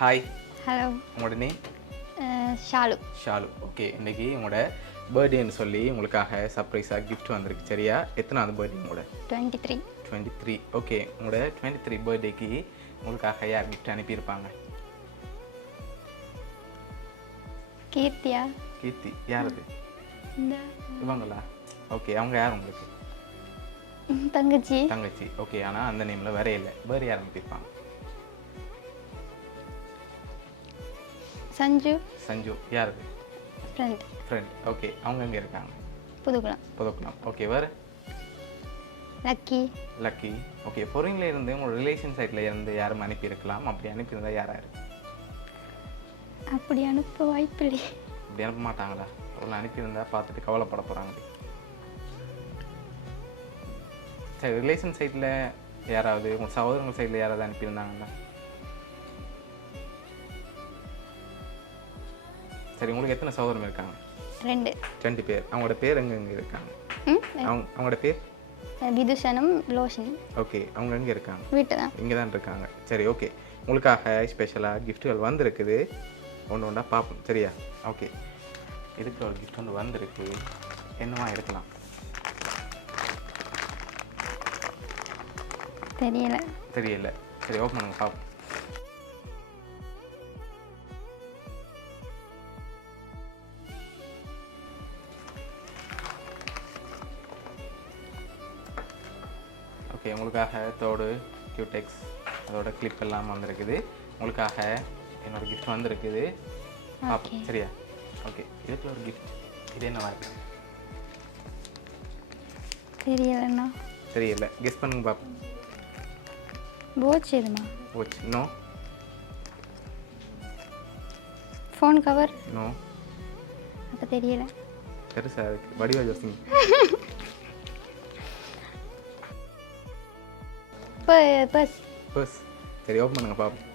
Hi, hello. உங்களோட name? Shalu. Shalu. Okay, இன்றைக்கி உங்களோட பர்த்டேன்னு சொல்லி உங்களுக்காக சர்ப்ரைஸாக கிஃப்ட் வந்திருக்கு. சரியா? எத்தனாவது பர்த்டே உங்களோட? 23. 23. ஓகே, உங்களோட 23 பர்த்டேக்கு உங்களுக்காக யார் கிஃப்ட் அனுப்பியிருப்பாங்க? கீர்த்தியா? கீர்த்தி. யார் அது? இந்த இவங்களா? ஓகே, அவங்க யார் உங்களுக்கு? தங்கச்சி. தங்கச்சி. ஓகே, ஆனால் அந்த நேமில் வேற இல்லை. வேறு யார் அனுப்பியிருப்பாங்க? சஞ்சு. சஞ்சு. யார் அது? ஃப்ரெண்ட். ஃப்ரெண்ட். ஓகே, அவங்க எங்கே இருக்காங்க? புதுக்குளம். புதுக்குளம். ஓகே, வேறு? லக்கி. லக்கி. ஓகே, ஃபாரின்ல இருந்து உங்களோட ரிலேஷன் சைடில் இருந்து யாரும் அனுப்பியிருக்கலாம். அப்படி அனுப்பியிருந்தால் யார்? அப்படி அனுப்ப வாய்ப்பில்லை. அப்படி அனுப்ப மாட்டாங்களா? அவ்வளோ அனுப்பியிருந்தா பார்த்துட்டு கவலைப்பட போகிறாங்க. சரி, ரிலேஷன் சைடில் யாராவது உங்கள் சகோதரங்கள் சைடில் யாராவது அனுப்பியிருந்தாங்களா? சரி, உங்களுக்கு எத்தனை சகோதரம் இருக்காங்க? 2. 2 பேர். அவங்களோட பேர் எங்கே இருக்காங்க? அவங்களோட பேர்? விதுஷனும் லோஷனி. ஓகே, அவங்க எங்கே இருக்காங்க? வீட்டு தான். இங்கே தான் இருக்காங்க. சரி, ஓகே, உங்களுக்காக ஸ்பெஷலாக கிஃப்ட்டுகள் வந்திருக்குது. ஒன்று ஒன்றா பார்ப்போம். சரியா? ஓகே, இதுக்கு ஒரு கிஃப்ட் ஒன்று வந்திருக்கு. என்னவா இருக்கலாம்? தெரியல. தெரியல. சரி, ஓப்பன் பண்ணுங்க பார்ப்போம். ஓகே, உங்களுக்காக தோடு, கியூடெக்ஸ், அதோட கிளிப் எல்லாம் வந்திருக்குது. உங்களுக்காக என்னோட கிஃப்ட் வந்திருக்குது. பார்ப்போம். சரியா? ஓகே, இதுக்கு ஒரு கிஃப்ட். இது என்னவா இருக்கு? தெரியலண்ணா. தெரியல. கெஸ் பண்ணுங்க பார்ப்போம். போச்சு இதுமா. Watch. No. Phone cover. No. அப்போ தெரியல. பெருசாக இருக்குது. வடிவா யோசிங்க. பஸ். பஸ். சரி, ஓப்பன் பண்ணுங்க பார்ப்போம்.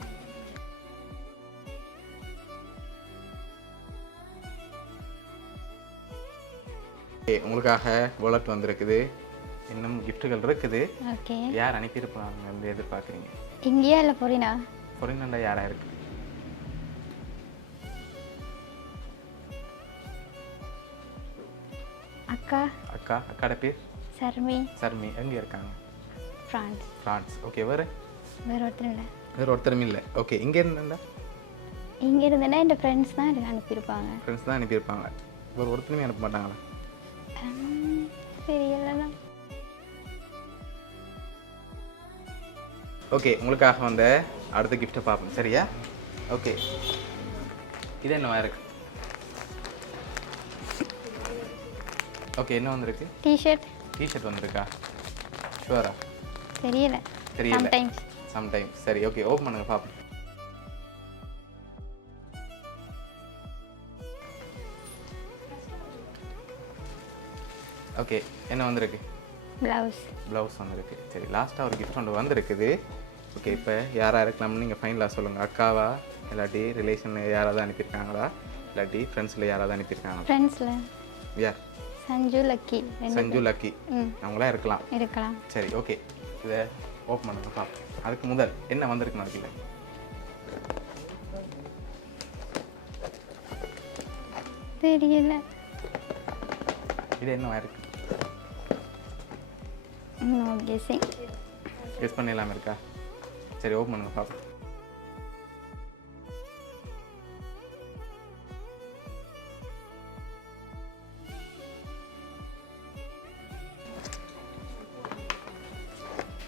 ஓகே, உங்களுக்காக வாலெட் வந்திருக்குது. இன்னும் கிஃப்ட்டுகள் இருக்குது. ஓகே. யார் அனுப்பியிருப்பாங்க வந்து எதிர்பார்க்குறீங்க? இங்கேயா இல்லை பொரினா? பொரினண்டா யாராக இருக்கு? அக்கா. அக்கா. அக்காட பேர்? சர்மி. சர்மி. எங்கே இருக்காங்க? ஃப்ரான்ஸ். ஃப்ரான்ஸ். ஓகே, வேறு? வேறு ஒருத்தர் இல்லை. வேறு ஒருத்தரும் இல்லை. ஓகே, இங்கே இருந்தா? இங்கே இருந்தேன்னா என் ஃப்ரெண்ட்ஸ் தான் எனக்கு அனுப்பியிருப்பாங்க. ஃப்ரெண்ட்ஸ் தான் அனுப்பியிருப்பாங்க. வேறு ஒருத்தருமே அனுப்ப மாட்டாங்களா? தெரியலண்ணா. ஓகே, உங்களுக்காக வந்த அடுத்த கிஃப்ட்டை பார்ப்போம். சரியா? ஓகே, இது என்னவா இருக்கு? ஓகே, என்ன வந்திருக்கு? டிஷர்ட். டிஷர்ட் வந்திருக்கா? ஷுவரா? தெரியல. தெரியல. சம்டைம்ஸ். சம்டைம்ஸ். சரி, ஓகே, ஓப்பன் பண்ணுங்க பார்ப்போம். ஓகே, என்ன வந்திருக்கு? ப்ளவுஸ். ப்ளவுஸ் வந்திருக்கு. சரி, லாஸ்ட்டாக ஒரு கிஃப்ட் ஒன்று வந்திருக்குது. ஓகே, இப்போ யாராக இருக்கலாம்னு நீங்கள் ஃபைனலாக சொல்லுங்கள். அக்காவா, இல்லாட்டி ரிலேஷனில் யாராவது அனுப்பியிருக்காங்களா, இல்லாட்டி ஃப்ரெண்ட்ஸில் யாராவது அனுப்பியிருக்காங்களா? ஃப்ரெண்ட்ஸில் யார்? சஞ்சு, லக்கி. சஞ்சு, லக்கி. அவங்களாம் இருக்கலாம். இருக்கலாம். சரி, ஓகே, இதை ஓப்பன் பண்ணுங்க பார்ப்போம். அதுக்கு முதல் என்ன வந்திருக்குன்னு அதுக்குள்ள? தெரியல. இது என்னவா இருக்கு? கெஸ்ஸிங். கெஸ் பண்ணிடலாம் இருக்கா? சரி, ஓப்பன் பண்ணுங்க பார்ப்போம்.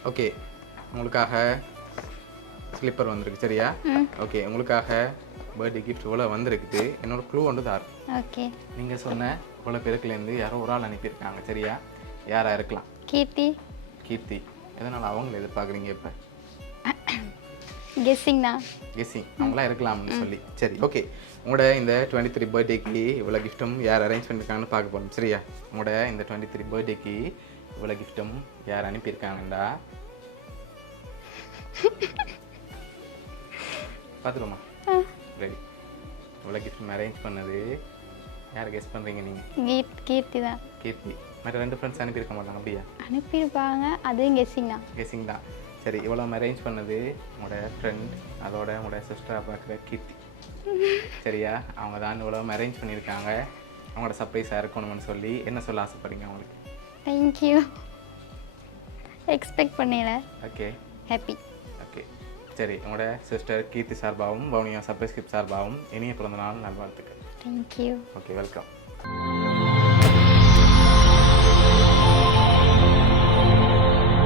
ஓகே, உங்களுக்காக ஸ்லிப்பர் வந்திருக்கு. சரியா? ஓகே, உங்களுக்காக பர்த்டே கிஃப்ட் இவ்வளோ வந்திருக்குது. என்னோட க்ளூ வந்து தார். ஓகே. நீங்கள் சொன்ன இவ்வளோ பேருக்குலேருந்து யாரோ ஒரு ஆள் அனுப்பியிருக்காங்க. சரியா? யாராக இருக்கலாம்? கீர்த்தி. கீர்த்தி. எதனால் அவங்கள எதிர்பார்க்குறீங்க இப்போ? கெஸ்ஸிங் தான். கெஸ்ஸிங். அவங்களாம் இருக்கலாம்னு சொல்லி. சரி, ஓகே, உங்களோட இந்த 23 பர்த்டேக்கு இவ்வளோ கிஃப்ட்டும் யார் அரேஞ்ச் பண்ணியிருக்காங்கன்னு பார்க்க போகிறோம். சரியா? உங்களோட இந்த 23 பர்த்டேக்கு இவ்வளோ கிஃப்ட்டும் யார் அனுப்பியிருக்காங்கண்டா பார்த்துருமா? ரெடி. இவ்வளோ கிஃப்ட் அரேஞ்ச் பண்ணது யார் கெஸ் பண்ணுறீங்க நீங்கள்? கீர்த்தி தான். கீர்த்தி. மற்ற 2 ஃப்ரெண்ட்ஸ் அனுப்பியிருக்க மாட்டாங்க அப்படியா? அனுப்பியிருப்பாங்க. அதுவும் கெஸ்ஸிங் தான். கெஸ்ஸிங் தான். சரி இவ்வளோ அரேஞ்ச் பண்ணது உங்களோட ஃப்ரெண்ட், அதோட உங்களோட சிஸ்டரை பார்க்குற கீர்த்தி. சரியா, அவங்க தான் இவ்வளோ அரேஞ்ச் பண்ணியிருக்காங்க. அவங்களோட சர்ப்ரைஸாக இருக்கணும்னு சொல்லி என்ன சொல்ல ஆசைப்படுறீங்க அவங்களுக்கு? தேங்க்யூ. எக்ஸ்பெக்ட் பண்ணல. Okay happy. ஓகே சரி, உங்களோட சிஸ்டர் கீர்த்தி சார்பாகவும் வவுனியா சர்ப்ரைஸ் கிஃப்ட் சார்பாகவும் இனிய பிறந்தநாள் நல்வாழ்த்துக்கள். தேங்க்யூ. Okay welcome.